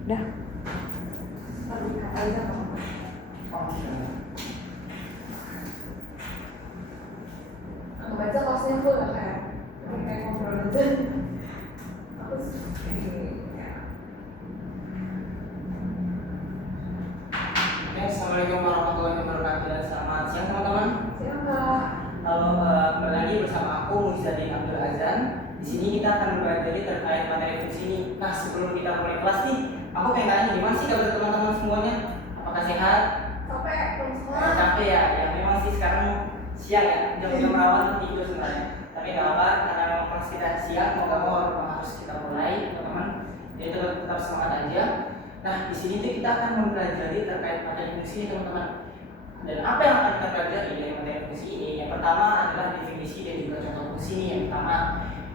Udah. Baca kelasnya full gak kayak ngobrol aja. Aku Assalamualaikum warahmatullahi wabarakatuh. Selamat siang teman-teman. siang Kak. Halo, kembali lagi bersama aku Muizzadin Abdul Azan. Di sini kita akan belajar terkait materi fungsi ini. Nah, sebelum kita mulai kelas nih, aku pengen tanya gimana sih kabar teman-teman semuanya? Apakah sehat? Capek pulang sekolah. Capek ya? Ya memang sih sekarang siang ya, jam-jam rawan tidur sebenarnya. Tapi nggak apa, karena memang kelas kita siang, mau nggak mau harus kita mulai, teman-teman. Jadi tetap semangat aja. Nah, di sini tuh kita akan mempelajari terkait materi fungsi ini, teman-teman. Dan apa yang akan kita pelajari dari materi fungsi ini? Yang pertama adalah definisi dan juga contoh fungsi ini. Yang pertama,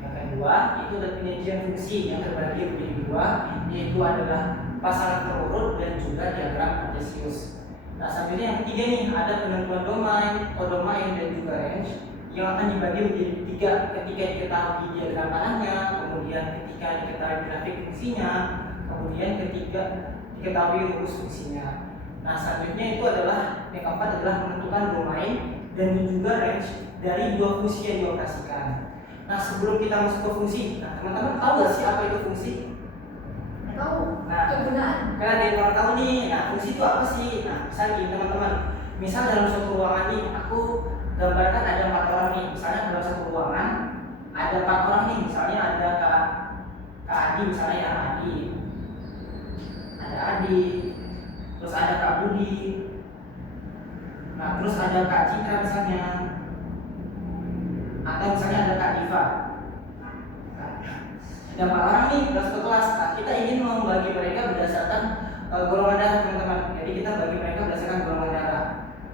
yang kedua itu adalah penyajian fungsi yang terbagi menjadi dua, yaitu adalah pasangan terurut dan juga diagram kartesius. Nah, selanjutnya yang ketiga nih ada penentuan domain, kodomain dan juga range yang akan dibagi menjadi tiga ketika diketahui diagram panahnya, kemudian ketika diketahui grafik fungsinya, kemudian ketika diketahui rumus fungsinya. Nah, selanjutnya itu adalah yang keempat adalah menentukan domain dan juga range dari dua fungsi yang dioperasikan. Nah, sebelum kita masuk ke fungsi, nah teman-teman tahu gak sih apa itu fungsi? Tahu. Nah, Kegunaan. karena ada yang orang tahu nih, nah fungsi itu apa sih? Nah, misalnya gini teman-teman, misal dalam suatu ruangan nih, aku gambarkan ada 4 orang nih, misalnya dalam satu ruangan ada 4 orang nih, misalnya ada Kak Adi, misalnya ya Adi, ada Adi, terus ada Kak Budi, nah terus ada Kak Citra misalnya, atau misalnya ada Kak Diva. Ada 4 orang nih dalam satu kelas. Nah, kita ingin membagi mereka berdasarkan golongan darah, teman-teman. Jadi kita bagi mereka berdasarkan golongan darah.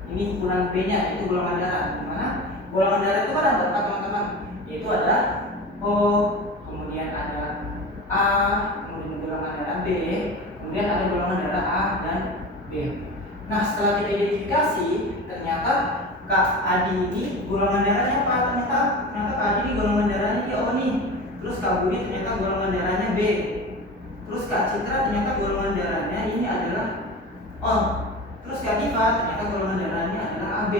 Ini ukuran B-nya itu golongan darah. Dimana golongan darah itu kan ada 4, teman-teman. Yaitu ada O, kemudian ada A, kemudian golongan darah B, kemudian ada golongan darah A dan B. Nah, setelah kita identifikasi, ternyata Kak Adi ini golongan darahnya apa? Ternyata Kak Adi ini golongan darahnya dia O nih. Terus Kak Budi ternyata golongan darahnya B. Terus Kak Citra ternyata golongan darahnya ini adalah O. Terus Kak Diva ternyata golongan darahnya adalah AB.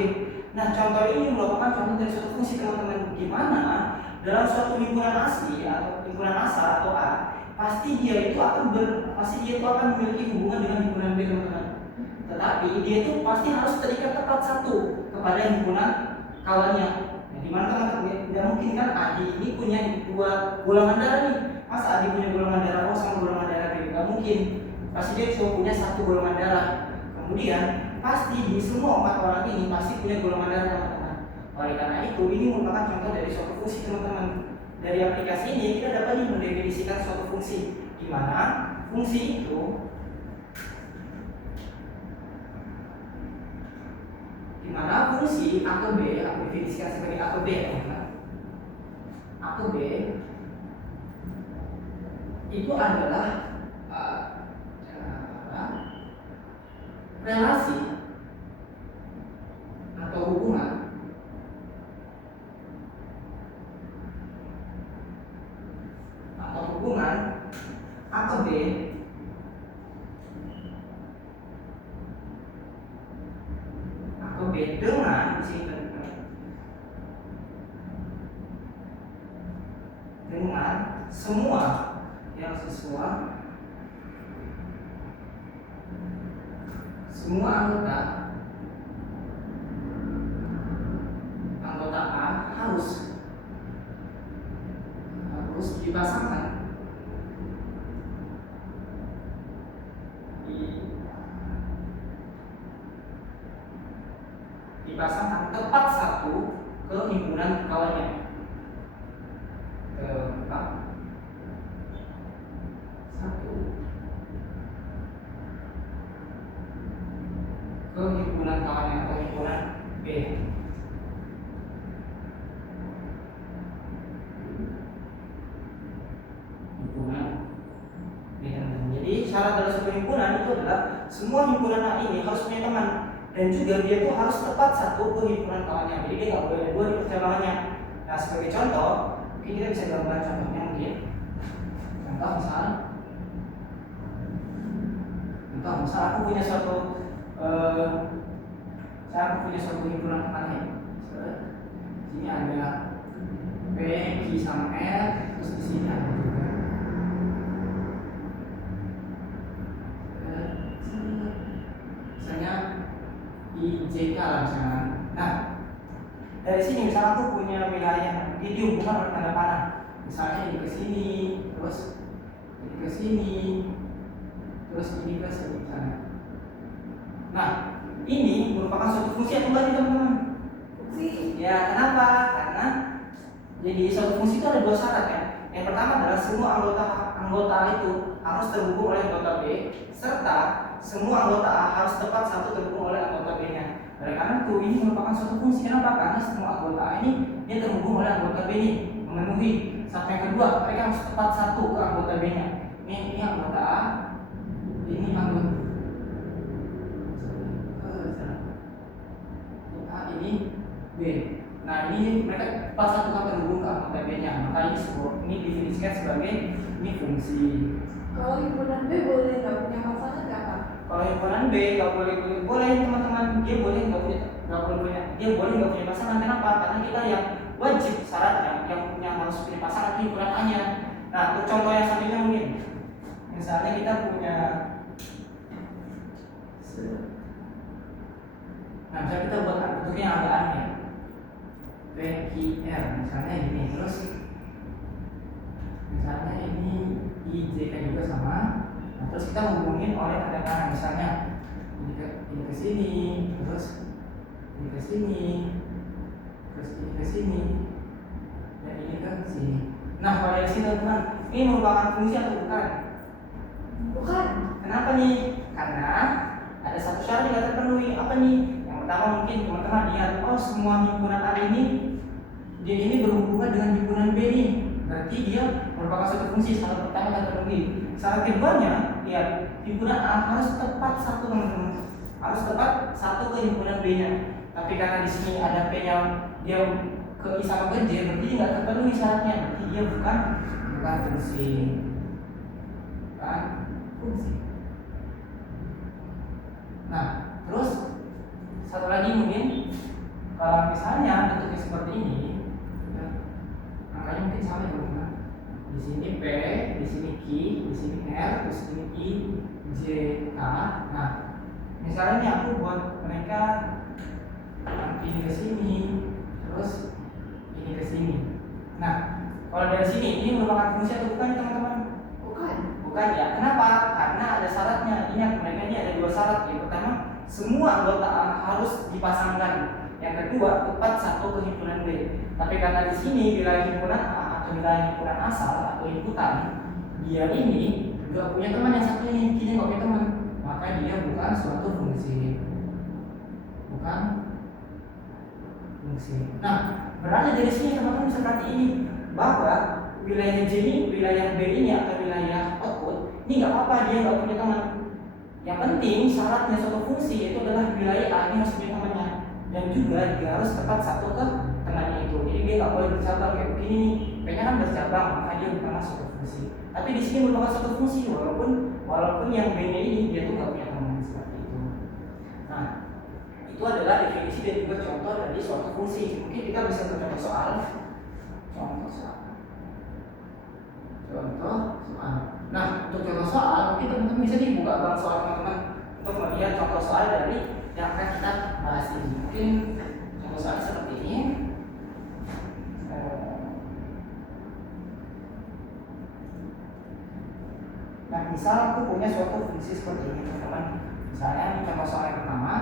Nah, contoh ini merupakan contoh dari suatu fungsi, teman-teman. Gimana dalam suatu himpunan ASI atau himpunan massa atau A, pasti dia itu akan memiliki hubungan dengan himpunan B, teman-teman. Tetapi dia itu pasti harus terikat tepat satu kepada himpunan kawannya. Dimana teman-teman tidak mungkin kan Adi ini punya 2 golongan darah nih. Masa Adi punya golongan darah O sama golongan darah B? Tidak mungkin. Pasti dia cuma punya 1 golongan darah. Kemudian pasti di semua 4 orang ini pasti punya golongan darah, teman-teman. Oleh karena itu ini merupakan contoh dari suatu fungsi, teman-teman. Dari aplikasi ini kita dapat mendefinisikan suatu fungsi, di mana fungsi itu dimana fungsi A ke B, aku definisikan sebagai A ke B, teman-teman. A ke B itu adalah relasi atau hubungan A ke B dengan semua yang semua anggota A harus dipasangkan tepat satu ke himpunan kawannya. Tepat satu ke himpunan kawannya atau himpunan B. Himpunan B, teman-teman. Jadi syarat dalam suatu himpunan itu adalah semua himpunan A ini harus punya teman. Dan juga dia tuh harus tepat satu ke himpunan kawannya. Jadi dia nggak boleh ada 2 di percabangannya. Nah, sebagai contoh, mungkin kita bisa gambar contohnya mungkin. Contoh misal contoh, misal aku punya suatu himpunan teman lain. Sini ada P, Q sama R, terus di sini ada juga misalnya I, J, K lah misalnya. Nah, dari sini misalnya aku punya wilayah ini dihubungkan oleh tanda panah. Misalnya ini ke sini, terus ini ke sini, terus ini ke sini misalnya. Nah, ini merupakan suatu fungsi atau enggak nih teman-teman? Fungsi. Ya, kenapa? Karena jadi suatu fungsi itu ada dua syarat kan. Yang pertama adalah semua anggota itu harus terhubung oleh anggota B, serta semua anggota A harus tepat satu terhubung oleh anggota B-nya. Oleh karena itu ini merupakan suatu fungsi. Kenapa? Karena semua anggota A ini dia terhubung oleh anggota B ini, memenuhi. Satu yang kedua, mereka harus tepat satu ke anggota B-nya. Ini anggota A, ini anggota A, ini B. Nah, ini mereka tepat satu kan terhubung ke anggota B-nya. Maka ini didefinisikan sebagai ini fungsi. Kalau himpunan B boleh nggak punya pasangan nggak Kak? Kalau himpunan B nggak boleh teman-teman, dia boleh nggak punya pasangan. Kenapa? Karena kita yang wajib syaratnya yang harus punya pasangan itu himpunan A-nya. Nah, untuk contoh yang selanjutnya mungkin, misalnya kita punya, nah misalnya kita buat bentuknya yang agak aneh, P, Q, R, misalnya ini, terus misalnya ini I, J, K juga sama. Nah, terus kita hubungin oleh tanda panah, misalnya ini ke sini, terus ini ke sini, terus ini ke sini, dan ini ke sini. Nah, pada dari sini teman-teman, ini merupakan fungsi atau bukan? Bukan. Kenapa nih? Karena ada satu syarat yang tidak terpenuhi. Apa nih? Yang pertama mungkin teman-teman lihat, oh semua himpunan A ini dia ini berhubungan dengan himpunan B nih. Berarti dia merupakan satu fungsi. Syarat pertama tidak terpenuhi. Syarat keduanya, lihat himpunan A harus tepat satu teman-teman. Harus tepat satu ke himpunan B-nya. Tapi karena di sini ada P-nya dia ke I sama ke J, berarti nggak terpenuhi syaratnya. Berarti dia bukan fungsi. Bukan fungsi. Nah, terus satu lagi mungkin kalau misalnya bentuknya seperti ini, ya, angkanya mungkin sama ya teman-teman. Di sini P, di sini Q, di sini R, di sini I, J, K. Nah, misalnya ini aku buat mereka ini ke sini, terus ini ke sini. Nah, kalau dari sini ini merupakan fungsi atau bukan teman-teman? Bukan ya. Kenapa? Karena ada syaratnya. Ingat, mereka ini ada dua syarat. Yang pertama, semua anggota A harus dipasangkan. Yang kedua, tepat satu ke himpunan B. Tapi karena di sini wilayah himpunan A atau wilayah himpunan asal atau inputan, dia ini juga punya teman yang satu ini, kini nggak punya teman. Maka dia bukan suatu fungsi. Bukan fungsi. Nah, berarti dari sini teman-teman bisa perhati ini bahwa wilayah J ini, wilayah B ini atau wilayah output ini nggak apa-apa dia nggak punya teman. Yang penting syaratnya suatu fungsi itu adalah wilayah A ini harus punya temannya dan juga dia harus tepat satu ke temannya itu. Jadi dia nggak boleh bercabang kayak begini nih. Kayaknya kan bercabang maka dia bukanlah suatu fungsi. Tapi di sini merupakan suatu fungsi walaupun yang B-nya ini dia tuh nggak punya teman seperti itu. Nah, itu adalah definisi dan juga contoh dari suatu fungsi. Mungkin kita bisa mencontoh soal. Nah, untuk contoh soal, mungkin teman-teman bisa dibuka bang soal teman-teman untuk melihat contoh soal dari yang akan kita bahas ini. Mungkin contoh soalnya seperti ini. Nah, misal aku punya suatu fungsi seperti ini, teman-teman. Misalnya contoh soal yang pertama.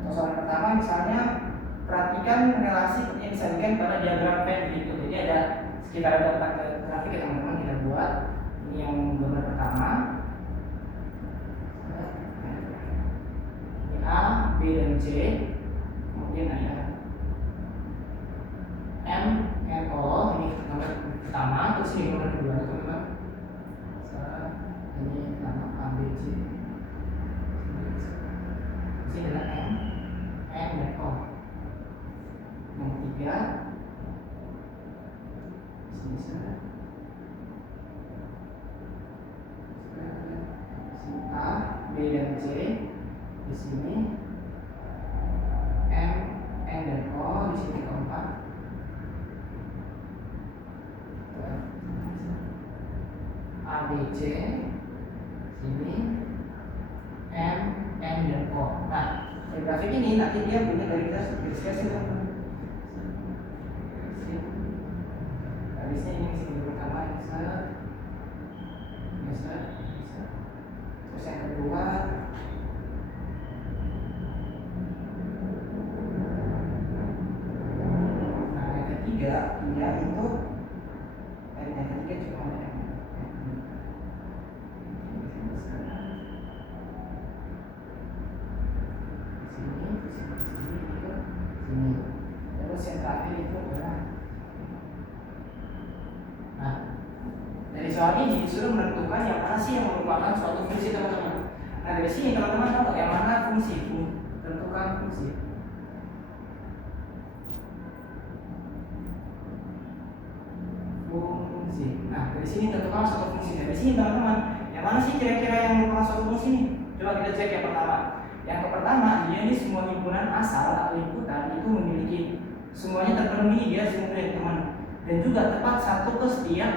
Contoh soal yang pertama, misalnya perhatikan relasi yang disajikan pada diagram Venn gitu. Jadi ada sekitar ada 4 grafik ya teman-teman kita buat. Ini yang gambar pertama. Ini A, B dan C. Kemudian ada M, N, O. Ini gambar pertama. Terus ini gambar kedua teman-teman. Ini nama A, B, C. Ini adalah M, N dan O. Yang ketiga sini dan C. Di sini M, N dan O. Di sini keempat. A, B, C. Sini M, N dan O. Nah, dari grafik ini nanti dia punya garis-garis itu. Garisnya ini sini pertama insert. Terus yang kedua nah yang ketiga dia itu yang ketiga cuma ada sini. Terus yang terakhir itu adalah dari soal ini disuruh menentukan yang mana sih yang merupakan suatu fungsi teman-teman. Nah dari sini teman-teman tahu nggak yang mana fungsi? Tentukan fungsi. Fungsi. Nah dari sini tentukan suatu fungsi. Dari sini teman-teman, yang mana sih kira-kira yang merupakan suatu fungsi ini? Coba kita cek yang pertama. Yang pertama dia ini semua himpunan asal atau inputan itu memiliki semuanya terpenuhi dia semua teman. Dan juga tepat satu ke setiap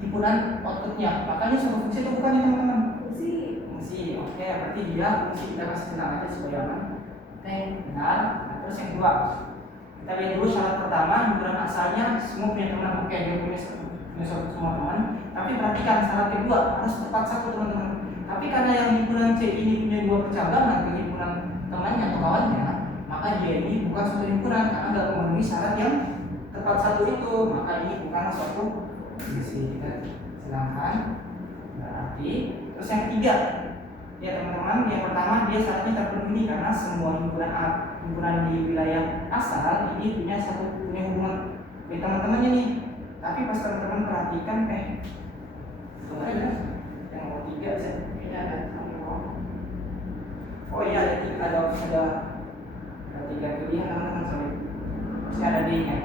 himpunan outputnya. Makanya suatu fungsi itu bukan ya teman-teman? Fungsi. Oke, berarti dia fungsi kita kasih tenang aja supaya aman. Oke, benar. Nah, terus yang kedua, kita lihat dulu syarat pertama, himpunan asalnya semua punya teman. Oke, dia punya semua teman. Tapi perhatikan syarat kedua harus tepat satu teman-teman. Tapi karena yang himpunan C ini punya dua percabangan ke himpunan temannya atau kawannya, maka dia ini bukan suatu himpunan karena nggak memenuhi syarat yang tepat satu itu. Maka ini bukan suatu fungsi. Kita silahkan berarti. Terus yang ketiga, ya teman-teman, yang pertama dia syaratnya terpenuhi karena semua himpunan di wilayah asal ini punya hubungan dengan teman-temannya nih. Tapi pas teman-teman perhatikan kemarin yang nomor 3 kayaknya ada oh iya ada 3 pilihan teman-teman, sorry. Pasti ada D-nya.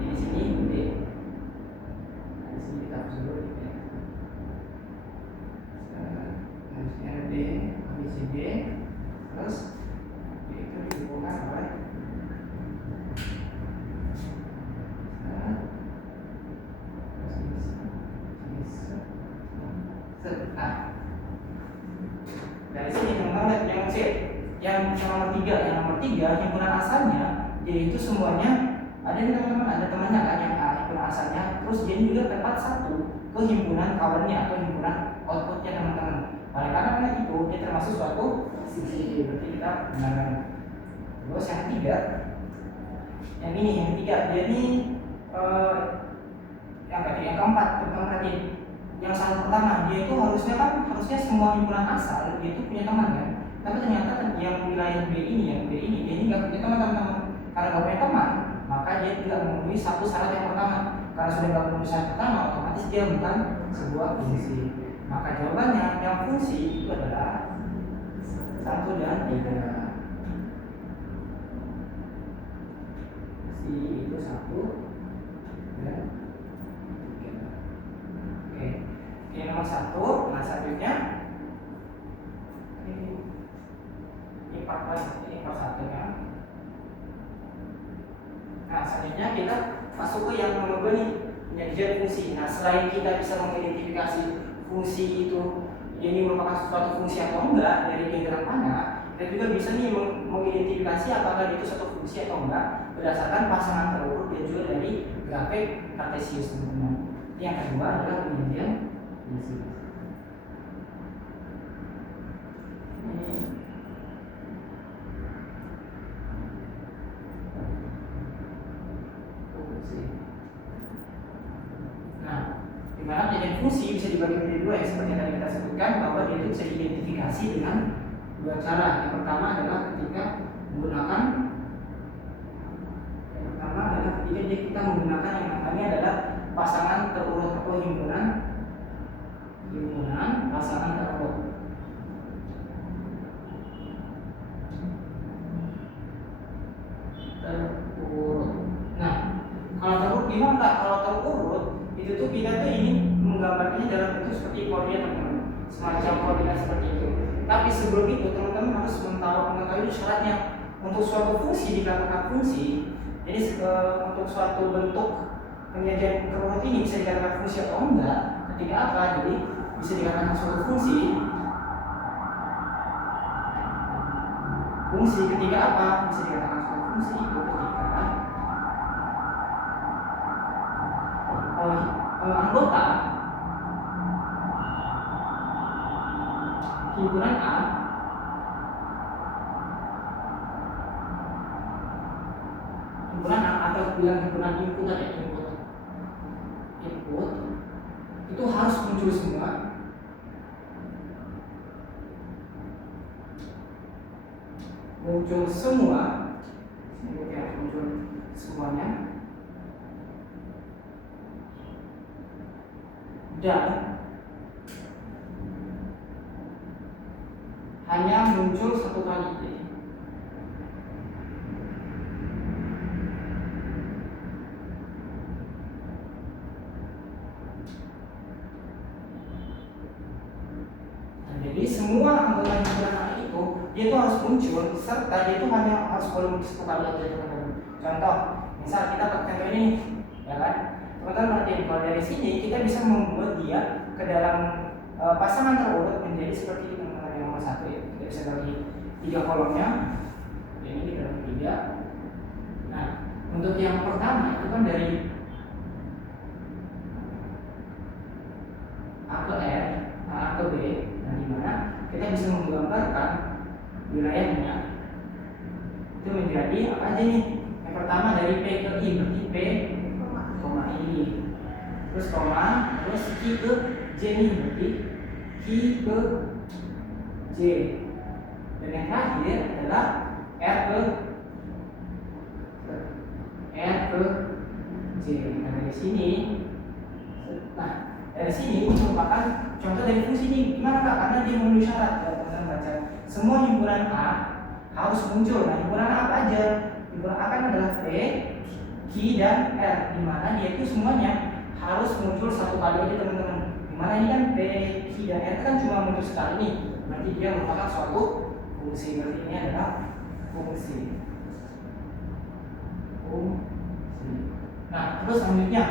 Di sini D. Di sini kita hapus dulu D. Harusnya ada D, habis D, terus D itu dihubungkan oleh nah, dari sini teman-teman lihat yang C, yang nomor 3 himpunan asalnya yaitu semuanya ada nih teman-teman, ada temannya kan yang A himpunan asalnya, terus dia juga tepat satu ke himpunan kawannya atau himpunan outputnya teman-teman. Oleh karena itu dia termasuk suatu fungsi, berarti kita benar. Terus yang ketiga, yang ketiga dia ini yang keempat teman-teman tadi. Yang syarat pertama dia itu harusnya semua himpunan asal dia itu punya teman kan. Tapi ternyata yang wilayah B ini dia ini nggak punya teman teman-teman. Karena nggak punya teman, maka dia tidak memenuhi satu syarat yang pertama. Karena sudah nggak memenuhi syarat pertama, otomatis dia bukan sebuah fungsi. Maka jawabannya yang fungsi itu adalah 1 dan 3. Fungsi itu 1 dan 3. Oke. Ini nomor 1. Nah selanjutnya ini part 1 kan. Nah selanjutnya kita masuk ke yang nomor 2 nih, penyajian fungsi. Nah selain kita bisa mengidentifikasi fungsi itu ini merupakan suatu fungsi atau enggak dari diagram panah, kita juga bisa nih mengidentifikasi apakah itu suatu fungsi atau enggak berdasarkan pasangan terurut dan juga dari grafik kartesius teman-teman. Yang kedua adalah penyajian fungsi. Nah, dimana penyajian fungsi bisa dibagi menjadi 2 ya, seperti yang tadi kita sebutkan bahwa dia itu bisa diidentifikasi dengan 2 cara. Yang pertama adalah ketika kita menggunakan yang namanya adalah pasangan terurut atau himpunan pasangan terurut. Nah, kalau terurut gimana? Kalau terurut itu tuh kita tuh ingin menggambarkannya dalam bentuk seperti koordinat teman-teman. semacam koordinat seperti itu. Tapi sebelum itu teman-teman harus mengetahui syaratnya. Untuk suatu fungsi dikatakan fungsi. Jadi untuk suatu bentuk penyajian terurut ini bisa dikatakan fungsi atau enggak ketika apa? Jadi bisa dikatakan suatu fungsi. Fungsi ketika apa? Bisa dikatakan suatu fungsi itu ketika anggota himpunan A atau bilang himpunan input aja, input itu harus muncul semua muncul semuanya dan hanya muncul satu kali. Jadi semua anggota himpunan itu dia itu harus muncul serta dia itu hanya harus boleh muncul satu kali aja teman-teman. Contoh, misal kita pakai contoh ini, ya kan? Teman-teman perhatiin kalau dari sini kita bisa membuat dia ke dalam pasangan terurut menjadi seperti teman-teman yang nomor 1 ya. Kita bisa bagi 3 kolomnya. Ini di dalam 3. Nah, untuk yang pertama itu kan dari A ke R, A ke B. Nah, di mana kita bisa menggambarkan wilayahnya itu menjadi apa aja nih? Yang pertama dari P ke I berarti P, I, terus koma, terus Q ke J nih berarti Q ke J, dan yang terakhir adalah R ke J. Nah dari sini ini merupakan contoh dari fungsi ini. Gimana Kak? Karena dia memenuhi syarat. Ya, teman-teman baca. Semua himpunan A harus muncul. Nah, himpunan A apa aja? Himpunan A kan adalah P, Q, dan R. Di mana dia itu semuanya harus muncul satu kali aja teman-teman. Di mana ini kan P, Q, dan R kan cuma muncul sekali nih. Berarti dia merupakan suatu fungsi. Berarti ini adalah fungsi. Nah, terus selanjutnya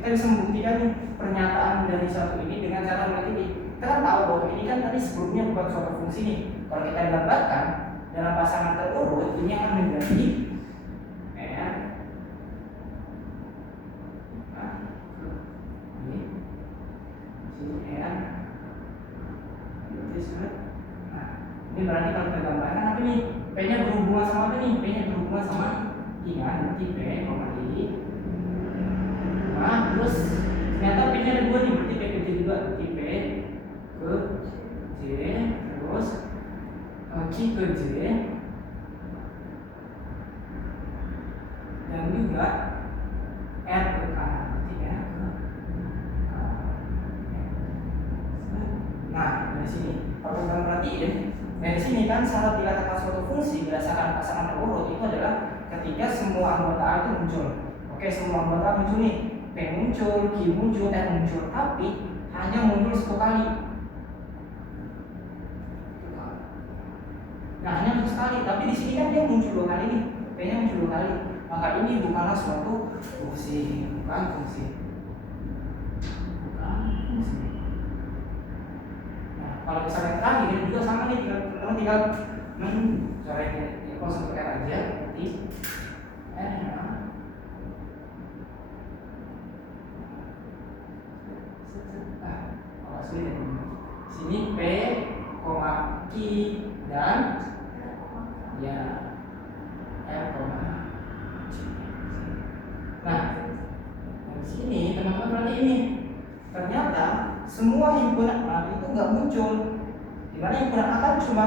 kita bisa membuktikan nih pernyataan dari satu ini dengan cara melihat. Kita kan tahu bahwa ini kan tadi sebelumnya bukan suatu fungsi nih. Kalau kita gambarkan dalam pasangan terurut ini akan menjadi R ini berarti kalau kita gambarkan apa nih? P-nya berhubungan sama apa nih? P-nya berhubungan sama I kan? Berarti P, I. Nah, terus ternyata P-nya ada 2 nih, berarti P ke J juga. Berarti P ke J, terus Q ke J, dan juga R ke K. Berarti R ke K. Nah, dari sini kalau kita perhatiin, dari sini kan syarat dikatakan suatu fungsi berdasarkan pasangan terurut itu adalah ketika semua anggota A itu muncul. Oke, semua anggota muncul nih. P muncul, Q muncul, R muncul, tapi hanya muncul satu kali. Nah, hanya muncul sekali, tapi di sini kan dia muncul 2 kali nih. P-nya muncul 2 kali. Maka ini bukanlah suatu fungsi, bukan fungsi. Nah, kalau misalnya terakhir juga sama nih, tinggal coret kosong R aja, berarti R. Sini P, Q dan ya R, C. Nah, di sini teman-teman berarti ini ternyata semua himpunan A itu nggak muncul. Dimana himpunan A kan cuma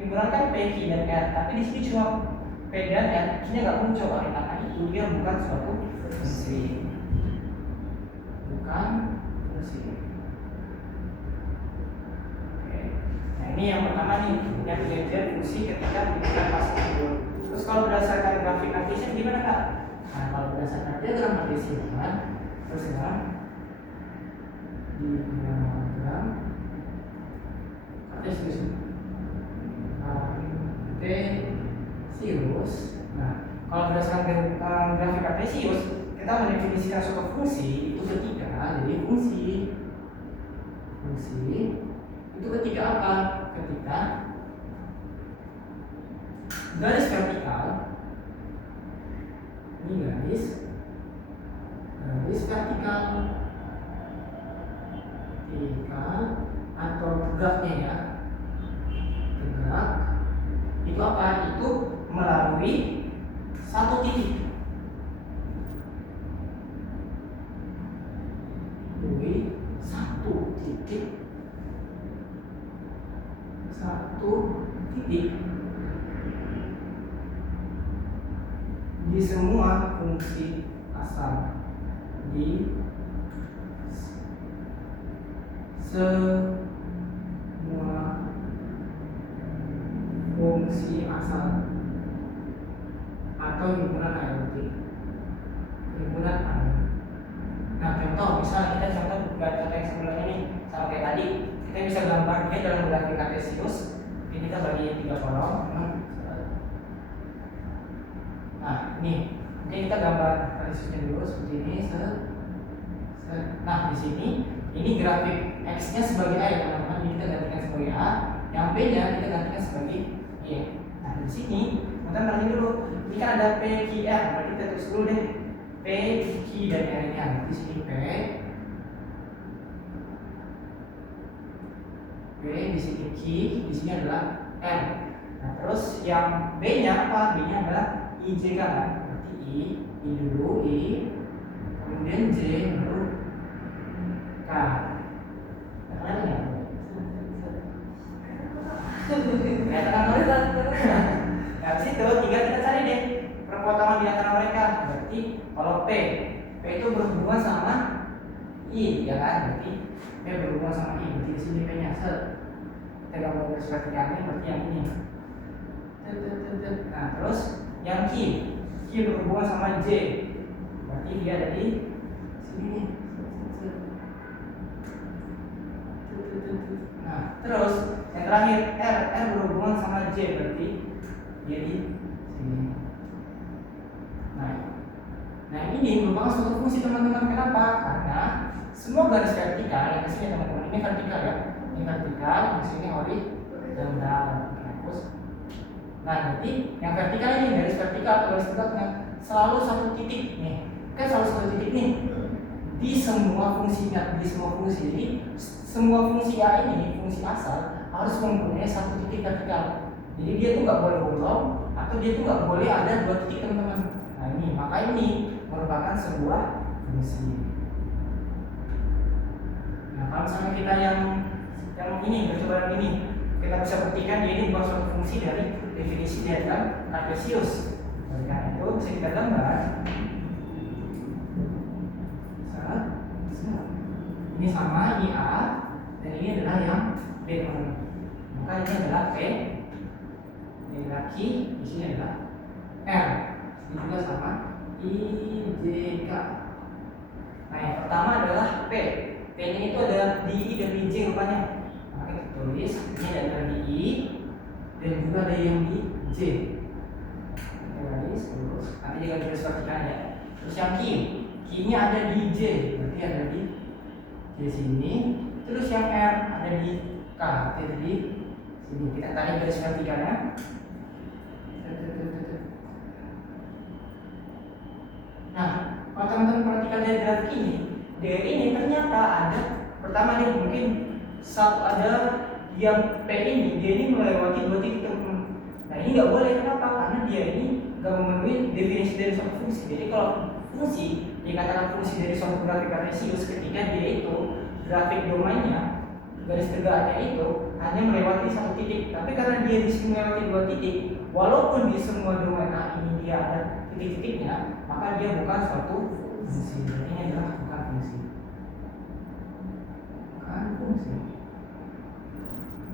himpunan kan P, Q dan R, tapi di sini cuma P dan R, Q-nya nggak muncul. Oleh karena itu dia bukan suatu fungsi. Bukan fungsi. Ini yang pertama nih, yang penyajian fungsi ketika diberikan pasangan dulu. Terus kalau berdasarkan grafik Cartesian gimana Kak? Nah, kalau berdasarkan diagram Cartesian, terus ya diagram berdasarkan grafik kartesius, kita mendefinisikan suatu fungsi itu ketika jadi fungsi itu ketika apa? Ketika garis vertikal, ini garis vertikal atau tegaknya ya, tegak itu apa? Itu melalui satu titik, di semua fungsi asal, di semua fungsi asal atau himpunan aritmetik, himpunan aritmetik. Nah, contoh misalnya kita contoh yang sebelumnya ini sama kayak tadi, kita bisa gambar dia dalam grafik kartesius. Ini kita bagi 3 kolom. Nah, ini mungkin kita gambar kartesiusnya dulu seperti ini. Nah, di sini ini grafik x-nya sebagai a ya teman-teman. Ini kita gantikan sebagai a, yang b-nya kita gantikan sebagai y. Nah, di sini kita perhatiin dulu. Ini kan ada p, q, r. Berarti kita tulis dulu deh p, q dan r-nya. Di sini p, di sini q, di sini adalah r. Nah, terus yang b-nya apa? B-nya adalah ij kan? Berarti i dulu, kemudian j, baru k. Nah, ya? Kelihatan kan? Nah, di situ tinggal kita cari deh perpotongan di antara mereka. Berarti kalau P itu berhubungan sama I, ya kan? Berarti P berhubungan sama I. Berarti di sini P-nya kita gambar garis vertikalnya berarti yang ini. Nah, terus yang Q berhubungan sama J. Berarti dia ada di sini nih. Nah, terus yang terakhir R berhubungan sama J, berarti dia di sini. Nah ini merupakan suatu fungsi teman-teman. Kenapa? Karena semua garis vertikal yang di sini teman-teman, ini vertikal ya, ini vertikal, di sini horizontal. Nah, jadi yang vertikal ini garis vertikal atau garis tegaknya selalu satu titik nih, kan selalu satu titik nih di semua fungsinya, di semua fungsi. Jadi semua fungsi A ini, fungsi asal harus mempunyai satu titik vertikal. Jadi dia tuh nggak boleh bolong atau dia tuh nggak boleh ada 2 titik teman-teman. Nah ini, maka ini merupakan sebuah fungsi. Nah kalau misalnya kita yang ini percobaan ini, kita bisa buktikan dia ini bukan suatu fungsi dari definisi diagram kartesius. Oleh karena itu bisa kita gambar. Ini sama, ini A, dan ini adalah yang B teman-teman. Maka ini adalah P, ini adalah Q, di sini adalah R. Ini juga sama, I, J, K. Nah yang pertama adalah P. P-nya itu ada di I dan di J rupanya. Maka kita tulis ini ada di I dan juga ada yang di J. Garis terus, nanti juga garis vertikal ya. Terus yang Q, Q-nya ada di J, berarti ada di sini. Terus yang R ada di K, ada di sini. Kita tarik garis vertikalnya. Nah, kalau teman-teman perhatikan dari grafik ini, dari ini ternyata ada pertama nih mungkin ada yang P ini, dia ini melewati 2 titik teman-teman. Nah ini nggak boleh, kenapa? Karena dia ini nggak memenuhi definisi dari suatu fungsi. Jadi kalau fungsi dikatakan fungsi dari suatu grafik kartesius ketika dia itu grafik domainnya, garis tegaknya itu hanya melewati 1 titik. Tapi karena dia di sini melewati 2 titik, walaupun di semua domain A ini dia ada titik-titiknya, maka dia bukan suatu fungsi. Ini adalah bukan fungsi. Bukan fungsi.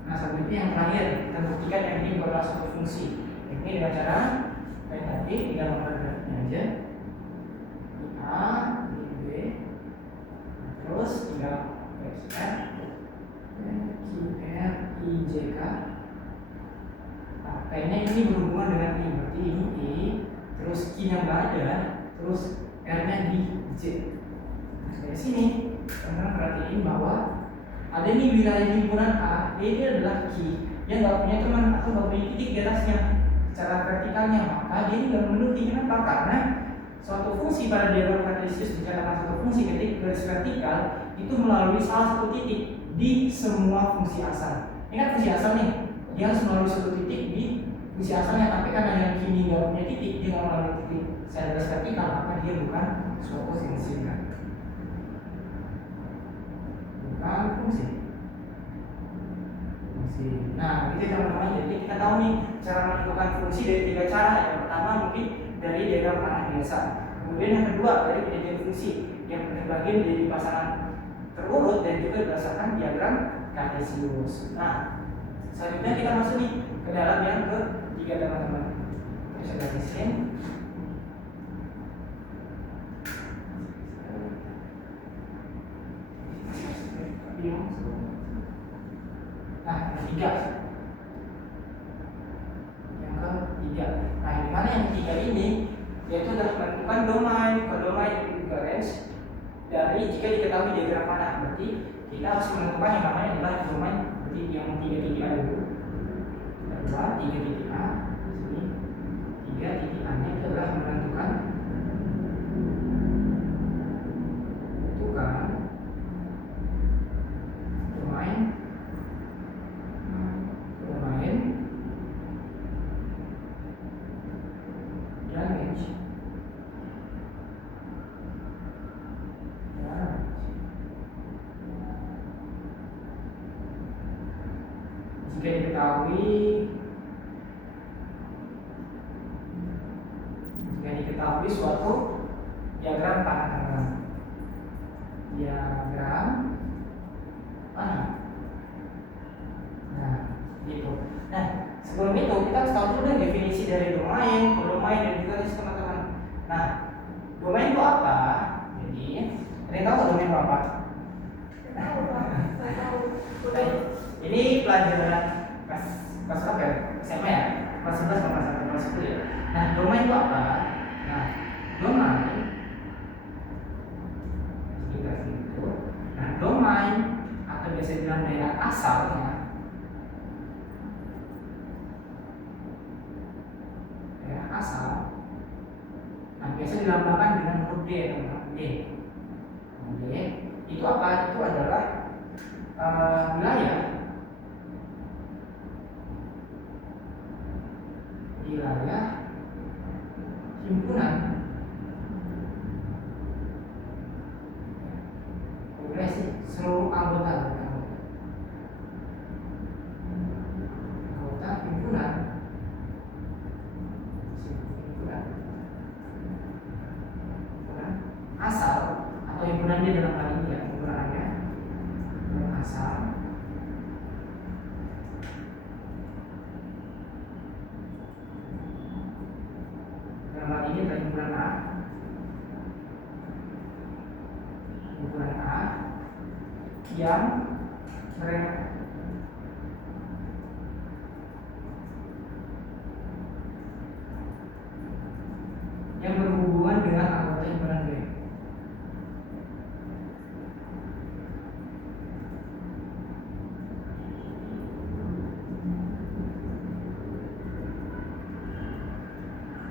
Nah, selanjutnya yang terakhir kita buktikan yang ini adalah suatu fungsi. Ini dengan cara kayak tadi, tinggal gambar grafiknya aja. A, ini B, terus tinggal XR, QR, IJK. Nah, kayaknya ini berhubungan dengan I, berarti ini I, terus Q, nya nggak ada, terus R-nya di J. Dari sini teman-teman perhatiin bahwa ada nih wilayah himpunan A, ini adalah key yang nggak punya teman atau nggak punya titik di atasnya secara vertikalnya, maka dia ini nggak memenuhi. Kenapa? Karena suatu fungsi pada diagram kartesius dikatakan suatu fungsi ketik garis vertikal itu melalui salah satu titik di semua fungsi asal. Ingat fungsi asal nih, dia harus melalui satu titik di fungsi asalnya, tapi karena yang kini nggak punya titik, dia nggak melalui titik secara garis vertikal, maka dia bukan suatu fungsi kan? Bukan fungsi. Nah, itu teman-teman. Jadi kita tahu nih cara menentukan fungsi dari 3 cara. Yang pertama mungkin dari diagram panah biasa. Kemudian yang kedua dari penelitian fungsi yang terbagi menjadi pasangan terurut dan juga berdasarkan diagram kartesius. Nah, selanjutnya kita masuk nih ke dalam yang ketiga teman-teman. Kita sudah disini. Nah, yang ketiga. Nah, di mana yang ketiga ini yaitu adalah menentukan domain. Kalau domain itu juga range dari jika diketahui diagram panah, berarti kita harus menentukan yang namanya adalah domain. Berarti yang 3 titik A dulu. Kedua, 3 titik A. Sini 3 titik A nya itu adalah menentukan domain dan range. Jika diketahui suatu diagram panah teman-teman. Diagram panah. Nah, gitu. Nah, sebelum itu kita harus tahu dulu nih definisi dari domain, kodomain dan juga range teman-teman. Nah, domain itu apa? Jadi, kalian tahu domain itu apa? Ini pelajaran kelas berapa ya? SMA ya? Kelas 11 sama kelas 10 ya? Nah, domain itu apa? Nah, domain domain atau biasa bilang daerah asalnya, daerah asal. Nah, biasa dilambangkan dengan huruf D, teman-teman. D. D itu apa? Itu adalah wilayah himpunan seluruh anggota himpunan asal atau himpunan dia dalam hal ini ya, himpunannya asal dalam hal ini adalah himpunan A. Himpunan A yang mereka yang berhubungan dengan anggota himpunan B.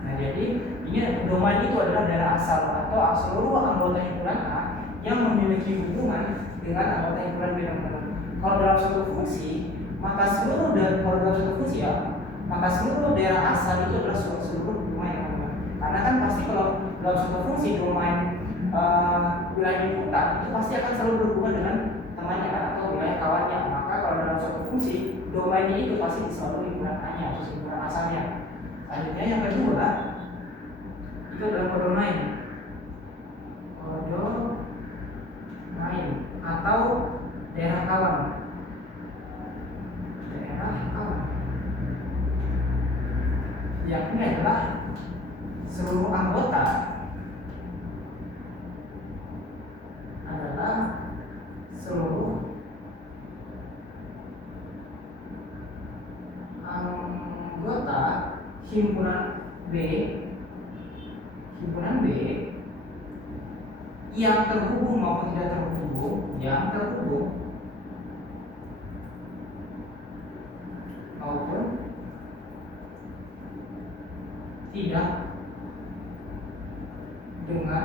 Nah, jadi ini domain itu adalah daerah asal atau seluruh anggota himpunan A yang memiliki hubungan dengan anggota himpunan B, teman-teman. Kalau dalam suatu fungsi, maka seluruh daerah asal itu adalah seluruh domain, teman-teman. Karena kan pasti kalau dalam suatu fungsi domain wilayah inputan itu pasti akan selalu berhubungan dengan temannya atau wilayah kawannya. Maka kalau dalam suatu fungsi domainnya itu pasti selalu himpunan A-nya atau himpunan asalnya. Selanjutnya yang kedua itu adalah kodomain. Kodomain atau daerah kawan. Daerah kawan. Yang ini adalah seluruh anggota himpunan B himpunan B yang terhubung maupun tidak terhubung, yang terhubung maupun tidak dengan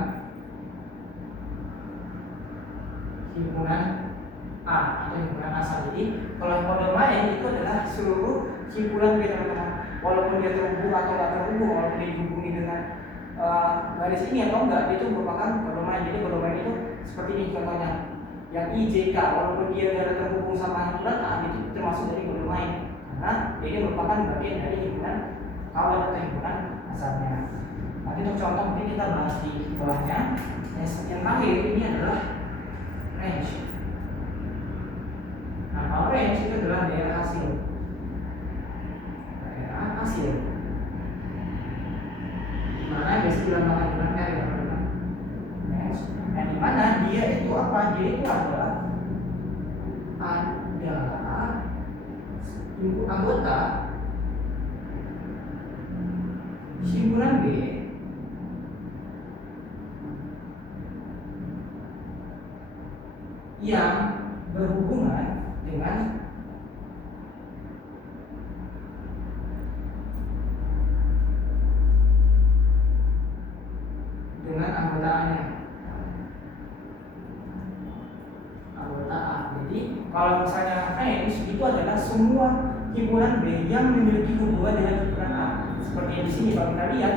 himpunan A atau himpunan asal. Jadi kalau kodomain itu adalah seluruh himpunan B teman-teman, walaupun dia terhubung atau tidak terhubung, walaupun dia dihubungi dengan garis ini atau enggak, itu merupakan kodomain. Jadi kodomain itu seperti ini contohnya, yang IJK walaupun dia tidak terhubung sama himpunan A itu termasuk dari kodomain karena dia merupakan bagian dari himpunan kawan atau himpunan asalnya. Nanti untuk contoh mungkin kita bahas di bawahnya. Yang terakhir ini adalah range. Nah, kalau range itu adalah daerah hasil. Daerah hasil. Dimana biasa dilambangkan dengan R ya teman-teman. Range. Nah, dimana dia itu apa? Dia itu adalah anggota himpunan B yang berhubungan dengan anggota A-nya. Anggota A. Jadi kalau misalnya range itu adalah semua himpunan B yang memiliki hubungan dengan himpunan A. Seperti yang di sini kalau kita lihat